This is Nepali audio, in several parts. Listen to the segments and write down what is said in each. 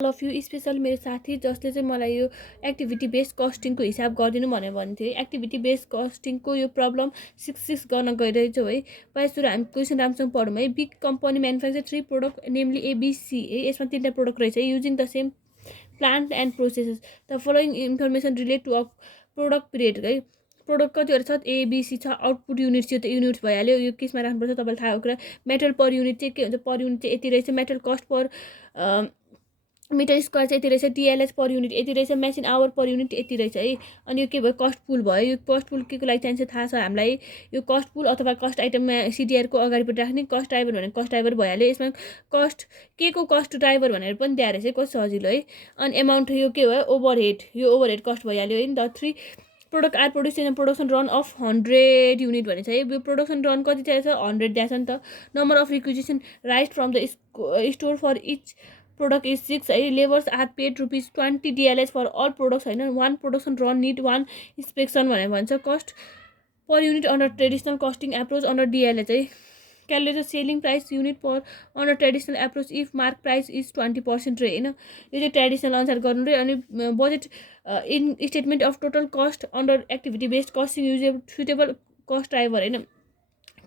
अफ यु स्पेसली मेरो साथी जसले चाहिँ मलाई यो एक्टिभिटी बेस्ड कस्टिङको हिसाब गरिदिनु भनेर भन्थ्यो। एक्टिभिटी बेस्ड कस्टिङको यो प्रब्लम 6 गर्न गइरहेछौँ है। पहिला सुरु हामी क्वेसन राम्रोसँग पढौँ है। Big company manufacture 3 product namely ABC है। यसमा 3टा प्रोडक्ट रहेछ using the same plant and processes the following information relate to a product period है। प्रोडक्ट कतिवटा छ एबिसी छ, आउटपुट युनिट चाहिँ त्यो युनिट भइहाल्यो। यो केसमा राख्नुपर्छ तपाईँलाई थाहा हो कुरा। मेटल पर युनिट चाहिँ के हुन्छ, पर युनिट चाहिँ यति रहेछ। Metal cost per metre square चाहिँ यति रहेछ। टिएलएच पर युनिट यति रहेछ। मेसिन आवर पर युनिट यति रहेछ है। अनि यो के भयो, कस्ट पुल भयो। यो कस्ट पुल के को लागि चाहिन्छ थाहा छ हामीलाई। यो कस्ट पुल अथवा कस्ट आइटममा सिडिआरको अगाडिपट्टि राख्ने कस्ट ड्राइभर भनेर कस्ट ड्राइभर भइहाल्यो। यसमा कस्ट के को कस्ट ड्राइभर भनेर पनि दिएर रहेछ, कस्तो सजिलो है। अनि एमाउन्ट यो के भयो, ओभरहेड, यो ओभरहेड कस्ट भइहाल्यो है। The 3 product are produce in production run of 100 unit भनेछ है। यो प्रोडक्सन रन कति चाहिएको छ, 100 दिएको छ नि त। Number of requisition right from the store for each product is 6 है। Labours are paid ₹20 DLH for all products होइन। 1 प्रोडक्सन रन निड 1 इन्सपेक्सन भनेर भन्छ। Cost per unit under traditional costing approach under DLH है। Calculate selling price unit per under traditional approach if mark price is 20% रे होइन। यो चाहिँ ट्रेडिसनल अनुसार गर्नु रे। अनि budget in statement of total cost under activity based costing use suitable cost driver होइन।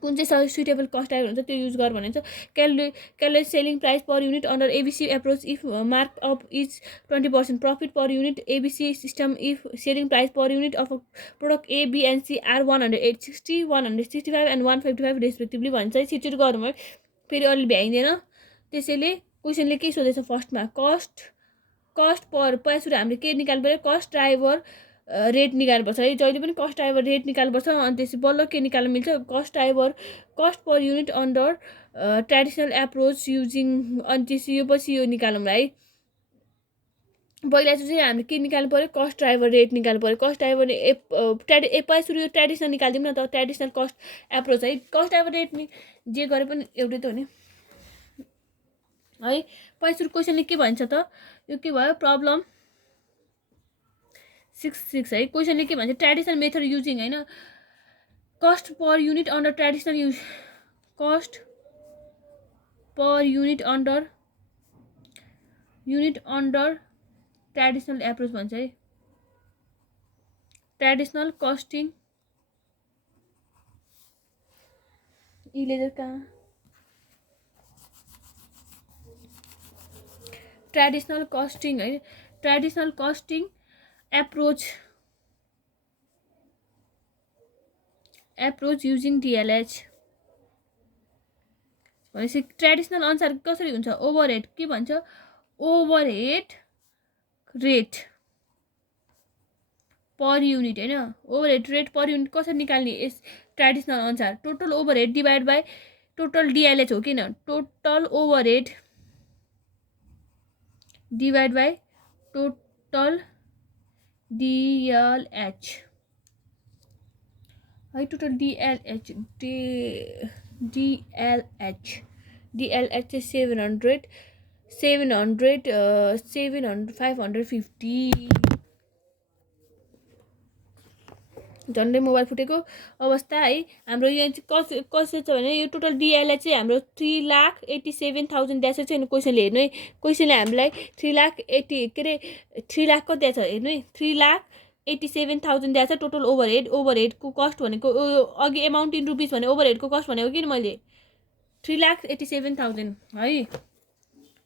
कुन चाहिँ सुटेबल कस्ट ड्राइभर हुन्छ त्यो युज गर भनिन्छ। Calculate selling price per unit under ABC approach if mark up is 20%। Profit per unit ABC system if selling price per unit of product A B and C are 160, 165 and 155 respectively भन्छ है। छिटो गरौँ है, फेरि अलि भ्याइँदैन। त्यसैले क्वेसनले के सोधेछ फर्स्टमा, कस्ट पर पहिला सुरु हामीले के निकाल्नु पऱ्यो, कस्ट ड्राइभर रेट निकाल्नुपर्छ है। जहिले पनि कस्ट ड्राइभर रेट निकाल्नुपर्छ। अनि त्यसपछि बल्ल के निकाल्नु मिल्छ, cost driver cost per unit under traditional approach using. अनि त्यसपछि यो पछि यो निकालौँ है। पहिला चाहिँ हामीले के निकाल्नु पऱ्यो, कस्ट ड्राइभर रेट निकाल्नु पऱ्यो। कस्ट ड्राइभर पहिला सुरु यो ट्रेडिसनल निकालिदिउँ न त, ट्रेडिसनल कस्ट एप्रोच है। कस्ट ड्राइभर रेट जे गरे पनि एउटै त हो नि है। पहिला सुरु क्वेसनले के भन्छ त, यो के भयो, प्रब्लम 6 है। क्वेसनले के भन्छ, ट्रेडिसनल मेथड युजिङ होइन। Cost per unit under traditional use, cost per unit under traditional approach भन्छ है। ट्रेडिसनल कस्टिङ इलेजर कहाँ, ट्रेडिसनल कस्टिङ है। Traditional costing approach using DLH भनेपछि ट्रेडिसनल अनुसार कसरी हुन्छ, ओभरहेड के भन्छ, ओभरहेड रेट पर युनिट होइन। ओभरहेड रेट पर युनिट कसरी निकाल्ने, यस ट्रेडिसनल अनुसार total overhead divide by total DLH हो किन, total overhead divide by total डिएलएच है। टोटल डिएलएच चाहिँ 550 झन्डै मोबाइल फुटेको अवस्था है हाम्रो। यहाँ चाहिँ कसरी छ भने, यो टोटल डिएलएच चाहिँ हाम्रो 3,87,000 दिएको छ। क्वेसनले हेर्नु है, क्वेसनले हामीलाई 3,80 के अरे 3 लाख कति दिएको छ हेर्नु है, 3,87,000 दिएको छ। टोटल ओभरहेडको कस्ट भनेको अघि एमाउन्ट इन रुपिस भने ओभरहेडको कस्ट भनेको किन मैले 3,87,000 है,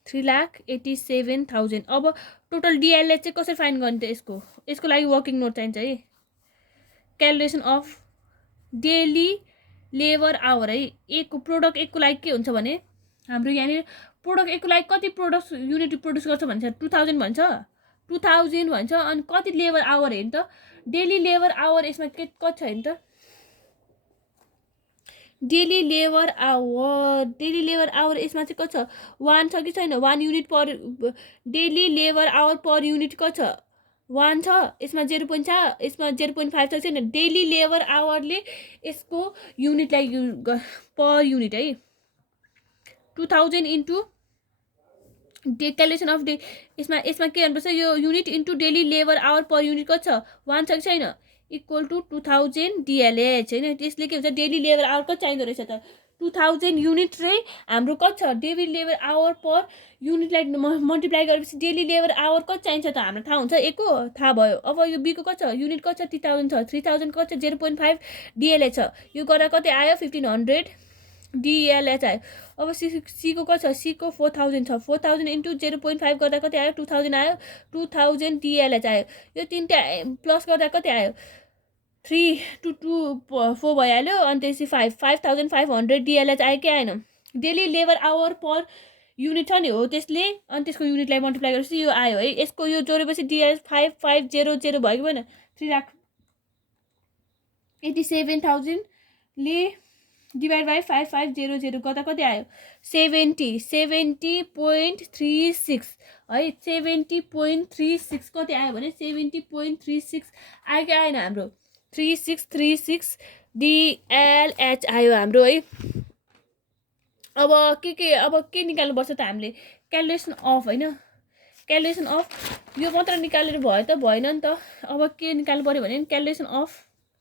3,87,000। अब टोटल डिएलएच चाहिँ कसरी फाइन्ड गर्ने त, यसको लागि वर्किङ नोट चाहिन्छ है। Calculation of daily labour our है। एक प्रोडक्ट एकको लागि के हुन्छ भने, हाम्रो यहाँनिर प्रोडक्ट एकको लागि कति प्रोडक्ट युनिट प्रोड्युस गर्छ भन्छ, 2000 भन्छ, 2000 भन्छ। अनि कति लेबर आवर हेर्नु त, डेली लेबर आवर यसमा के कति छ हेर्नु त, डेली लेबर आवर यसमा चाहिँ कति छ, 1 छ कि छैन, 1 unit per daily labour hour per unit कति छ, 1 छ। यसमा 0 छ, यसमा 0.5 छ छैन। डेली लेबर आवरले यसको युनिटलाई पर युनिट है 2000 इन्टु क्यालकुलेसन अफ डे। यसमा के गर्नुपर्छ, यो unit into daily labour hour per unit कति छ, 1 छ कि छैन, इक्वल टु 2000 डिएलएच होइन। त्यसले के हुन्छ, डेली लेबर आवर कति चाहिँदो रहेछ त, 2000 युनिट रे हाम्रो कति छ डेली लेबर आवर पर युनिटलाई मल्टिप्लाई गरेपछि डेली लेबर आवर कति चाहिन्छ त हाम्रो थाहा हुन्छ एको थाहा भयो अब यो बीको कति छ युनिट कति छ 3000 छ 3000 कति छ 0.5 डिएलएच छ यो गर्दा कति आयो 1500 डिएलएच आयो अब सीको कति छ सीको 4000 छ 4000 इन्टु 0.5 गर्दा कति आयो 2000 आयो 2000 डिएलएच आयो यो तीनटा प्लस गर्दा कति आयो 3 2 2 4 भइहाल्यो अनि त्यसपछि 5500 डिएलएच आयो कि आएन daily labour hour per unit छ नि हो त्यसले अनि त्यसको युनिटलाई मल्टिप्लाई गरेपछि यो आयो है यसको यो जोडेपछि डिएलएच 5500 भयो कि भएन 3,87,000 ले डिभाइड बाई 5500 गर्दा कति आयो 70.36 है 70.36 कति आयो भने 70.36 आयो कि आएन हाम्रो 3636 डिएलएच आयो हाम्रो है अब के निकाल्नुपर्छ त हामीले क्यालकुलेसन अफ हैन क्यालकुलेसन अफ यो मात्र निकालेर भयो त भएन नि त अब के निकाल्नु पर्यो भने क्यालकुलेसन अफ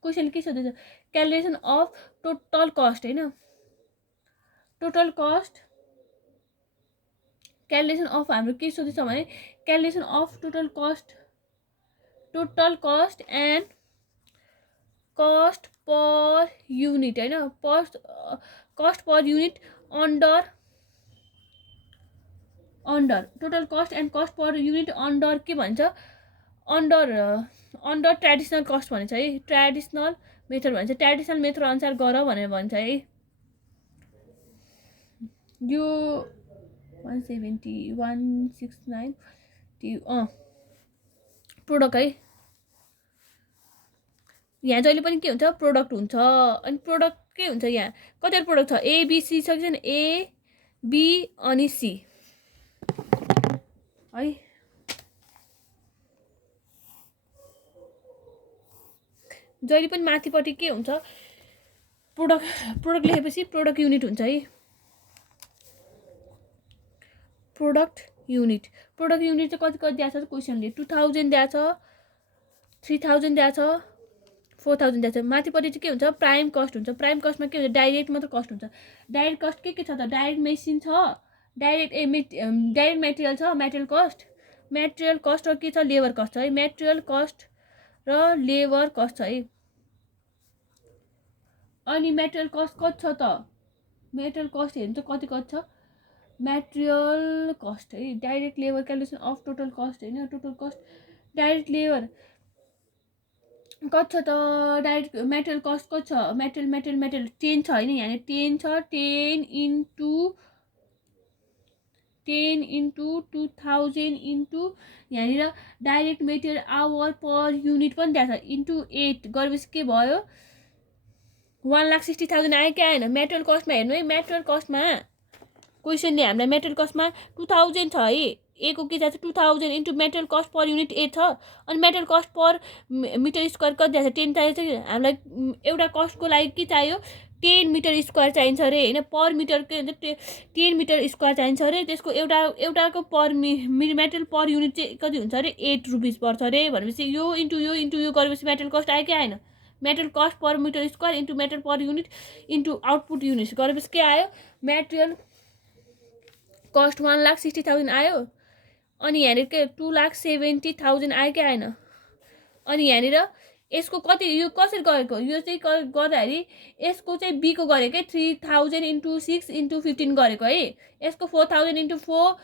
क्वेसन के सोध्दैछ क्यालकुलेसन अफ टोटल कस्ट हैन टोटल कस्ट क्यालकुलेसन अफ हाम्रो के सोध्दैछ भने calculation of total cost and cost per unit हैन cost per unit under total cost and cost per unit under के भन्छ अन्डर ट्रेडिसनल कस्ट भन्छ है ट्रेडिसनल मेथड भन्छ ट्रेडिसनल मेथड अनुसार गर भनेर भन्छ है यो 170 169 प्रोडक्ट है यहाँ जहिले पनि के हुन्छ प्रोडक्ट हुन्छ अनि प्रोडक्ट के हुन्छ यहाँ कतिवटा प्रोडक्ट छ ए बी सी छ कि छैन ए बी अनि सी है जहिले पनि माथिपट्टि के हुन्छ प्रोडक्ट लेखेपछि प्रोडक्ट युनिट हुन्छ है प्रोडक्ट युनिट चाहिँ कति दिएको छ क्वेसनले 2000 दिएको छ 3000 दिएको छ 4000 दिएको छ माथिपट्टि चाहिँ के हुन्छ प्राइम कस्ट हुन्छ प्राइम कस्टमा के हुन्छ डाइरेक्ट मात्र कस्ट हुन्छ डाइरेक्ट कस्ट के छ त डाइरेक्ट मेसिन छ डाइरेक्ट मेटेरियल छ मेटेरियल कस्ट र के छ लेबर कस्ट छ है मेटेरियल कस्ट र लेबर कस्ट छ है अनि मेटेरियल कस्ट कति छ त मेटेरियल कस्ट हेर्नु त कति छ मेटेरियल कस्ट है direct labour calculation of total cost हैन टोटल कस्ट डाइरेक्ट लेबर कति छ त डाइरेक्ट मेटेरियल कस्ट कति छ मेटेरियल 10 छ हैन यहाँ 10 छ 10 इन्टु 2000 इन्टु यहाँनिर direct material hour per unit पनि दिएको छ इन्टु 8 गरेपछि के भयो 1,60,000 आयो कि आएन मेटेरियल कस्टमा हेर्नु है मेटेरियल कस्टमा क्वेसनले हामीलाई मेटेरियल कस्टमा 2000 छ है ए को के चाहिन्छ 2000 into material cost per unit 8 छ अनि material cost per metre square कति दिएको छ 10 चाहिन्छ हामीलाई एउटा कस्टको लागि के चाहियो 10 मिटर स्क्वायर चाहिन्छ अरे हैन पर मिटर के भन्छ 10 मिटर स्क्वायर चाहिन्छ अरे त्यसको एउटाको पर मेटेरियल पर युनिट चाहिँ कति हुन्छ अरे 8 रुपैयाँ पर्छ अरे भनेपछि यो इन्टु यो गरेपछि मेटेरियल कस्ट आयो कि आएन material cost per metre square into material per unit into output unit गरेपछि के आयो मेटेरियल कस्ट 1,60,000 आयो अनि यहाँनिर के 2,70,000 आयो कि आएन अनि यहाँनिर यसको कति यो कसरी गरेको यो चाहिँ गर्दाखेरि यसको चाहिँ बी को गरेकै 3000 इन्टु 6 इन्टु 15 गरेको है यसको 4000 इन्टु 4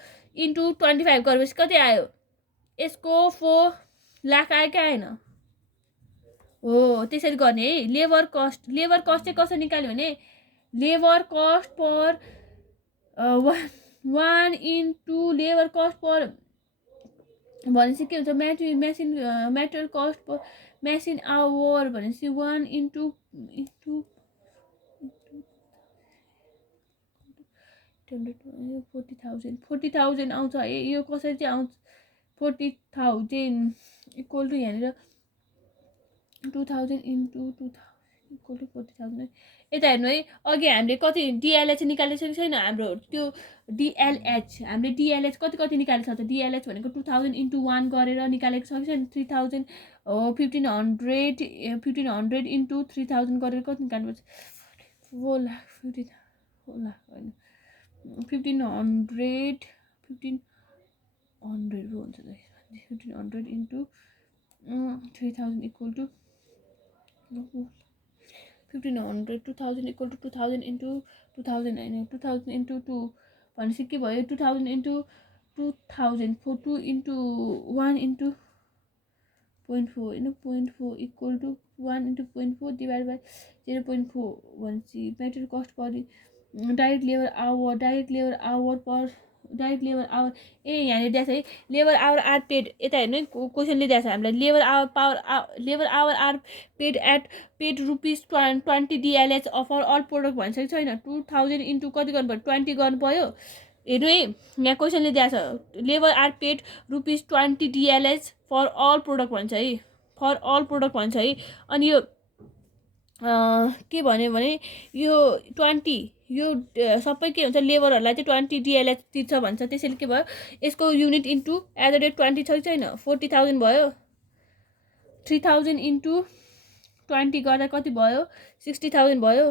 इन्टु 25 गरेपछि कति आयो यसको 4 लाख आयो कि आएन हो त्यसरी गर्ने है लेबर कस्ट चाहिँ कसरी निकाल्यो भने labour cost per 1 into labour cost per भनेपछि के हुन्छ material cost per machine hour भनेपछि 1 इन्टु 40,000 आउँछ है यो कसरी चाहिँ आउँछ 40,000 इक्वल टु यहाँनिर 2000 इन्टु 2000 इक्वल टु 40,000 यता हेर्नु है अघि हामीले कति डिएलएच निकालेको छैन हाम्रो त्यो डिएलएच कति निकालेको छ त डिएलएच भनेको 2000 इन्टु 1 गरेर निकालेको छ कि 3000 1500 इन्टु 3000 गरेर कति निकाल्नुपर्छ 4,50,000 होला होइन 1500 पो हुन्छ 1500 into 3000 equal to 1500 2000 equal to 2000 into 2000 होइन 2000 इन्टु 2 भनेपछि के भयो 2000 इन्टु 2000 2 इन्टु 1 इन्टु 0.4 होइन 0.4 equal to 1 into 0.4 divide by 0.4 भनेपछि material cost per direct labour hour per direct labour hour यहाँनिर दिएको छ है लेबर आवर आर पेड यता हेर्नु है क्वेसनले दिएको छ हामीलाई labour hour are paid at paid rupees 20 DLH for all product भनिसकेको छैन 2000 इन्टु कति गर्नु पर्यो 20 गर्नु पर्यो हेर्नु है यहाँ क्वेसनले दिएको छ labour are paid rupees 20 DLH for all product भन्छ है फर अल प्रोडक्ट भन्छ है अनि यो के भन्यो भने यो 20 यो सबै के हुन्छ लेबरहरूलाई चाहिँ 20 DLH तिर्छ भन्छ त्यसैले के भयो यसको unit into at the rate 20 छ छैन 40,000 भयो 3000 इन्टु 20 गर्दा कति भयो 60,000 भयो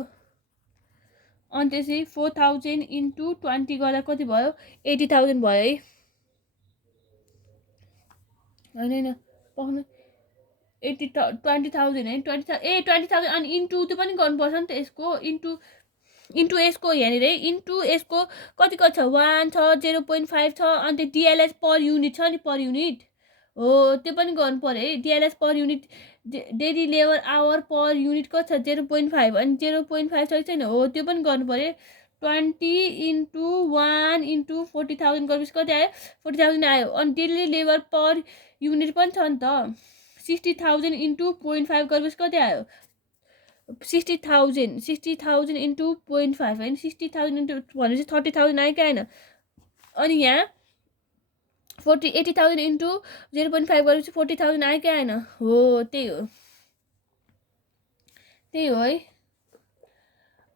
अनि त्यसै 4000 इन्टु 20 गर्दा कति भयो 80,000 भयो है होइन पाउनु 20,000 है 20,000 अनि इन्टु त्यो पनि गर्नुपर्छ नि त यसको इन्टु यसको यहाँनिर है इन्टु यसको कति छ 1 छ 0.5 छ अनि त्यो DLH पर युनिट छ नि पर युनिट हो त्यो पनि गर्नु पर्यो है DLH per unit daily labour hour per unit कति छ 0.5 अनि 0.5 छ छैन हो त्यो पनि गर्नु पर्यो 20 इन्टु 1 इन्टु 40,000 गरेपछि कति आयो 40,000 आयो अनि डेली लेबर पर युनिट पनि छ नि त 60,000 इन्टु 0.5 गरेपछि कति आयो 60,000 इन्टु 0.5 होइन 60,000 इन्टु भनेपछि 30,000 आयो कि आएन अनि यहाँ 80,000 इन्टु 0.5 गरेपछि 40,000 आयो कि आएन हो त्यही हो है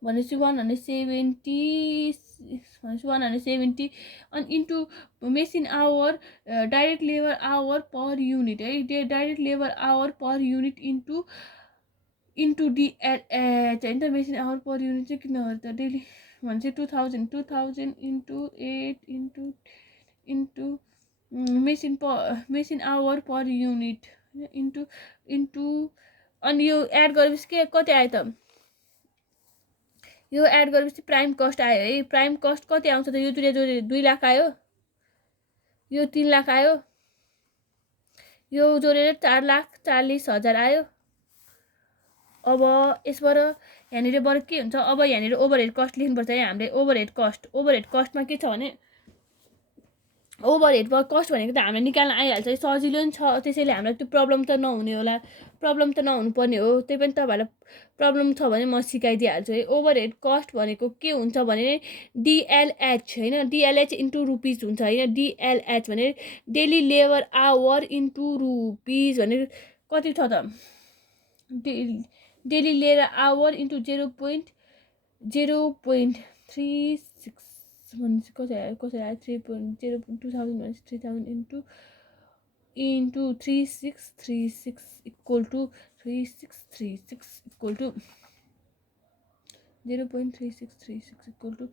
भनेपछि 170 अनि into machine hour direct labour hour per unit है direct labour hour per unit into DLH होइन त मेसिन आवर पर युनिट चाहिँ किन हो त डेली भनेपछि 2000 into 8 into machine hour per unit into अनि यो एड गरेपछि के कति आयो त यो एड गरेपछि प्राइम कस्ट आयो है प्राइम कस्ट कति आउँछ त यो 2 लाख आयो यो 3 लाख आयो यो जोडेर 4,40,000 आयो अब यसबाट यहाँनिर बर के हुन्छ अब यहाँनिर ओभरहेड कस्ट लेख्नुपर्छ है हामीले ओभरहेड कस्टमा के छ भने ओभरहेड कस्ट भनेको त हामीले निकाल्न आइहाल्छ है सजिलो नि छ त्यसैले हामीलाई त्यो प्रब्लम त नहुने होला प्रब्लम त नहुनुपर्ने हो त्यही पनि तपाईँहरूलाई प्रब्लम छ भने म सिकाइदिइहाल्छु है ओभरहेड कस्ट भनेको के हुन्छ भने DLH होइन DLH इन्टु रुपिस हुन्छ होइन DLH भने daily labour our into rupees भने कति छ त डेली लेबर आवर इन्टु 0.36 भनेपछि कसरी आयो 3.0 2000 भनेपछि 3000 into 3636 equal to 3636 equal to 0.3636 equal to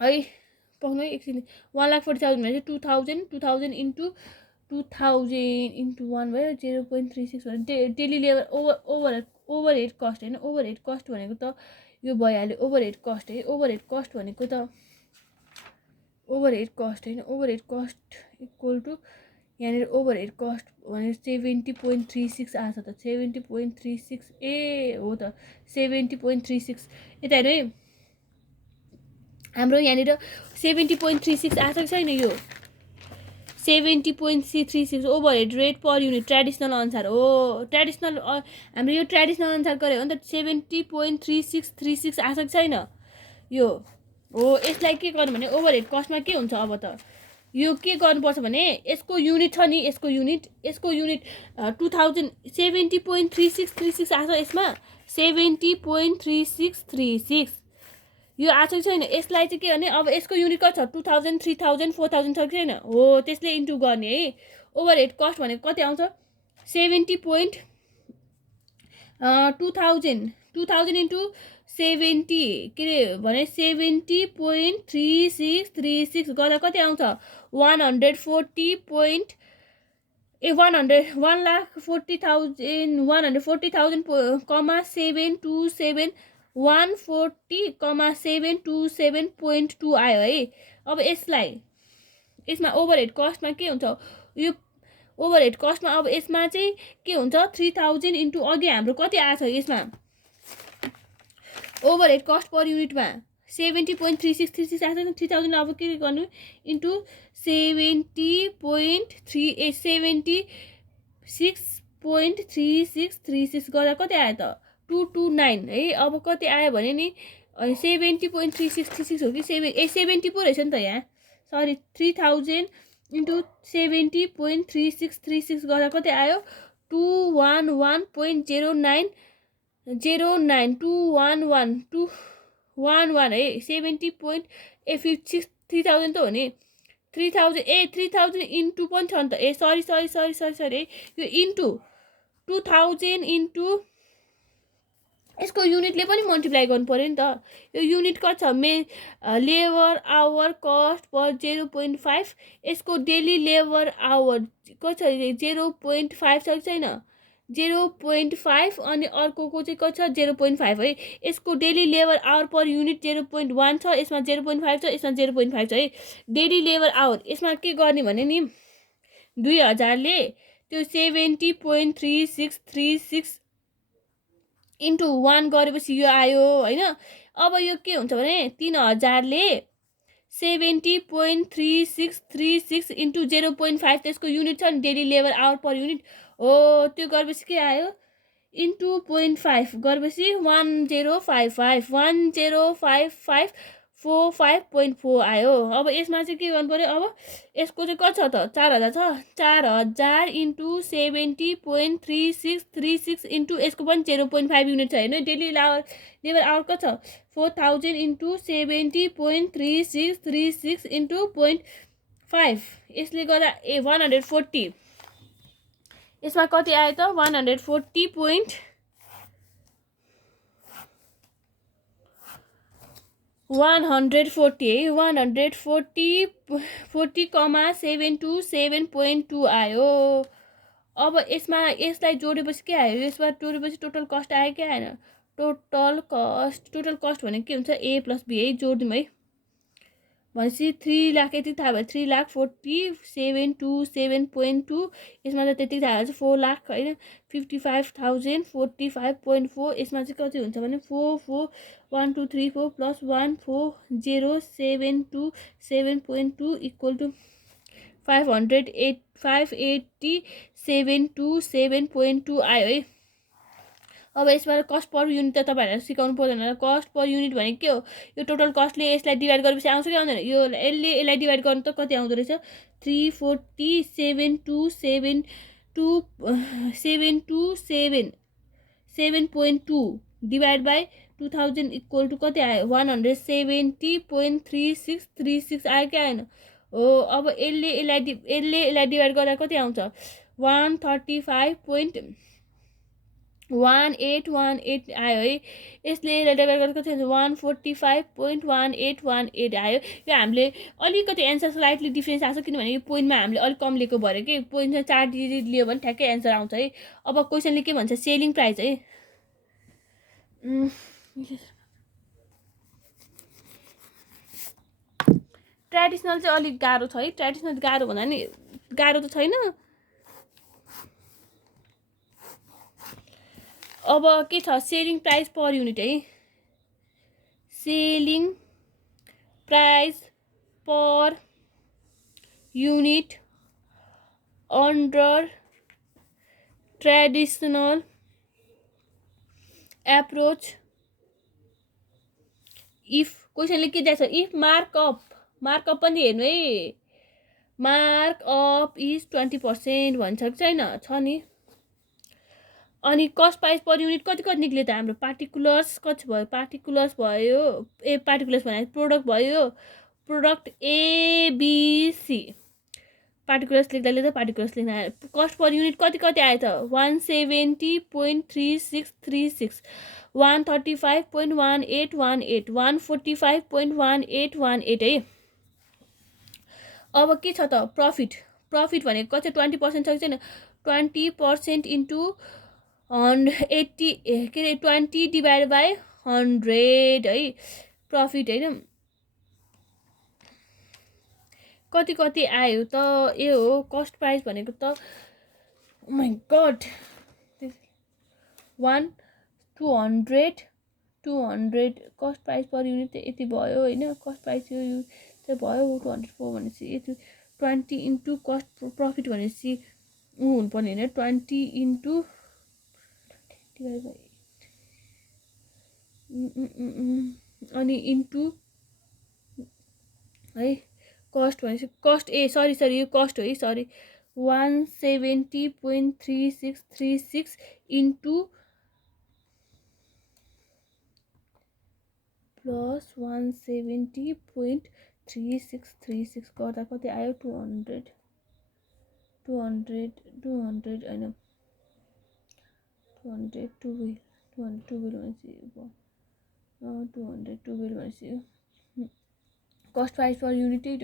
है पाउनु है एकछिन 1,40,000 भनेपछि 2000 इन्टु 1 भयो 0.36 भने डेली लेबर ओभरहेड कस्ट होइन ओभरहेड कस्ट भनेको त यो भइहाल्यो ओभरहेड कस्ट है ओभरहेड कस्ट भनेको त ओभरहेड कस्ट होइन ओभरहेड कस्ट इक्वल टु यहाँनिर ओभरहेड कस्ट भने 70.36 आछ त 70.36 ए हो त 70.36 यता हेर्नु है हाम्रो यहाँनिर 70.36 आछ कि छैन यो 70.36 overhead rate per unit traditional अनुसार हो ट्रेडिसनल हाम्रो यो ट्रेडिसनल अनुसार गऱ्यो भने त 70.3636 आछ कि छैन यो हो यसलाई के गर्नु भने ओभरहेड कस्टमा के हुन्छ अब त यो के गर्नुपर्छ भने यसको युनिट छ नि यसको युनिट 2000 70.3636 आछ यसमा 70.3636 यो आछ कि छैन यसलाई चाहिँ के गर्ने अब यसको युनिट कति छ 2000 3000 4000 छ कि छैन हो त्यसले इन्टु गर्ने है ओभरहेड कस्ट भनेको कति आउँछ 2000 इन्टु 70 के अरे भने 70.3636 गर्दा कति आउँछ 140 140,000 कमा 727 140,727.2 आयो है। अब यसमा ओभरहेड कस्टमा के हुन्छ यो ओभरहेड कस्टमा अब यसमा चाहिँ के हुन्छ 3000 इन्टु अघि हाम्रो कति आछ यसमा ओभरहेड कस्ट पर युनिटमा 70.3636 आछ नि 3000 अब के गर्नु इन्टु 76.3636 गर्दा कति आयो त 229 है। अब कति आयो भने नि 70.3636 हो कि 70 पो रहेछ नि त यहाँ सरी 3000 इन्टु 70.3636 गर्दा कति आयो 211.09 211 है 70.56 3000 त हो नि 3000 इन्टु पनि छ नि त सरी यो इन्टु 2000 इन्टु यसको युनिटले पनि मल्टिप्लाई गर्नु पर्यो नि त यो युनिट कति छ लेबर आवर कस्ट पर 0.5 यसको डेली लेबर आवर कति छ 0.5 छ छैन 0.5 अनि अर्कोको चाहिँ कति छ 0.5 है यसको daily labour hour per unit 0.1 छ यसमा 0.5 छ यसमा 0.5 छ है डेली लेबर आवर यसमा के गर्ने भने नि 2000 ले त्यो 70.3636 इन्टु 1 गरेपछि यो आयो हैन। अब यो के हुन्छ भने 3000 ले 70.3636 इन्टु 0.5 त्यसको युनिट छ नि daily labour hour per unit हो त्यो गरेपछि के आयो इन्टु 0.5 गरेपछि 1055.45.4 आयो। अब यसमा चाहिँ के गर्नु पर्यो अब यसको चाहिँ कति छ त 4000 छ 4000 इन्टु 70.3636 इन्टु यसको पनि 0.5 युनिट छ हैन डेली लेबर आवर कति छ 4000 इन्टु 70.3636 इन्टु 0.5 यसले गर्दा 140 यसमा कति आयो त 140 140,727.2 आयो। अब यसलाई जोडेपछि के आयो यसमा जोडेपछि टोटल कस्ट आयो के आएन टोटल कस्ट भने के हुन्छ a + b है जोड्दिउँ है भनेपछि 3 लाख यति थाहा भयो 3,47,227.2 यसमा त त्यति थाहा छ 4 लाख हैन 55,045.4 यसमा चाहिँ कति हुन्छ भने 44123 प्लस 140,727.2 इक्वल टु 587.27.2 आयो है। अब यसमा कस्ट पर युनिट त तपाईहरुले सिकाउनु पर्दैन कस्ट पर युनिट भने के हो यो टोटल कस्टले यसलाई डिभाइड गरेपछि आउँछ कि आउँदैन यसलाई डिभाइड गर्नु त कति आउँदो रहेछ 347.2 डिभाइड बाइ 2000 इक्वल टु कति आयो 170.3636 आयो कि आएन हो। अब यसले यसलाई डिभाइड गर्दा कति आउँछ 135.1818 आयो है यसले यसलाई डिभाइड गर्दा कति आउँछ 145.1818 आयो। यो हामीले अलिकति एन्सर स्लाइटली डिफरेन्स आछ किनभने यो पोइन्टमा हामीले अलिक कम लेखेको भएर के पोइन्टमा 4 डिजिट लियो भने ठ्याक्कै एन्सर आउँछ है। अब क्वेशनले के भन्छ सेलिङ प्राइस है ट्रेडिसनल चाहिँ अलिक गाह्रो छ है ट्रेडिसनल गाह्रो भन्दा नि गाह्रो त छैन। अब के छ सेलिङ प्राइस पर युनिट है selling price per unit under traditional approach if क्वेशनले के दिएको छ इफ मार्कअप पनि हेर्नु है मार्कअप इज 20% भन्छ कि छैन छ नि। अनि कस्ट प्राइस पर युनिट कति निक्ल्यो त हाम्रो पार्टिकुलर्स कति भयो पार्टिकुलर्स भयो पार्टिकुलर्स भने प्रोडक्ट भयो प्रोडक्ट एबीसी पार्टिकुलर्स लेख्दा पार्टिकुलर्स लेख्न आयो कस्ट पर युनिट कति आयो त 170.3636 135.1818 145.1818 है अब के छ त प्रफिट भनेको कति 20% छ कि छैन 20% इन्टु 80 के अरे 20 डिभाइड बाई 100 है प्रफिट होइन कति आयो त ए हो कस्ट प्राइस भनेको त my god 200 cost price per unit त यति भयो होइन कस्ट प्राइस यो चाहिँ भयो 204 भनेपछि यति 20 इन्टु कस्ट प्रफिट भनेपछि हुनुपर्ने होइन 20 इन्टु अनि इन्टु है कस्ट भनेपछि कस्ट सरी यो कस्ट हो है सरी 170.3636 इन्टु प्लस 170.3636 गर्दा कति आयो 200 होइन 200 भनेपछि कस्ट प्राइस पर युनिटै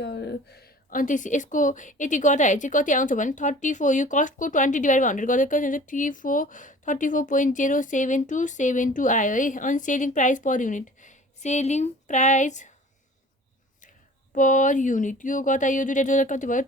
अनि यसको यति गर्दाखेरि चाहिँ कति आउँछ भने 34 यो कस्टको 20 डिभाइड बाई 100 गर्दा कति हुन्छ 34.07272 आयो है अनि सेलिङ प्राइस पर युनिट यो गर्दा यो दुईटा जोड्दा कति भयो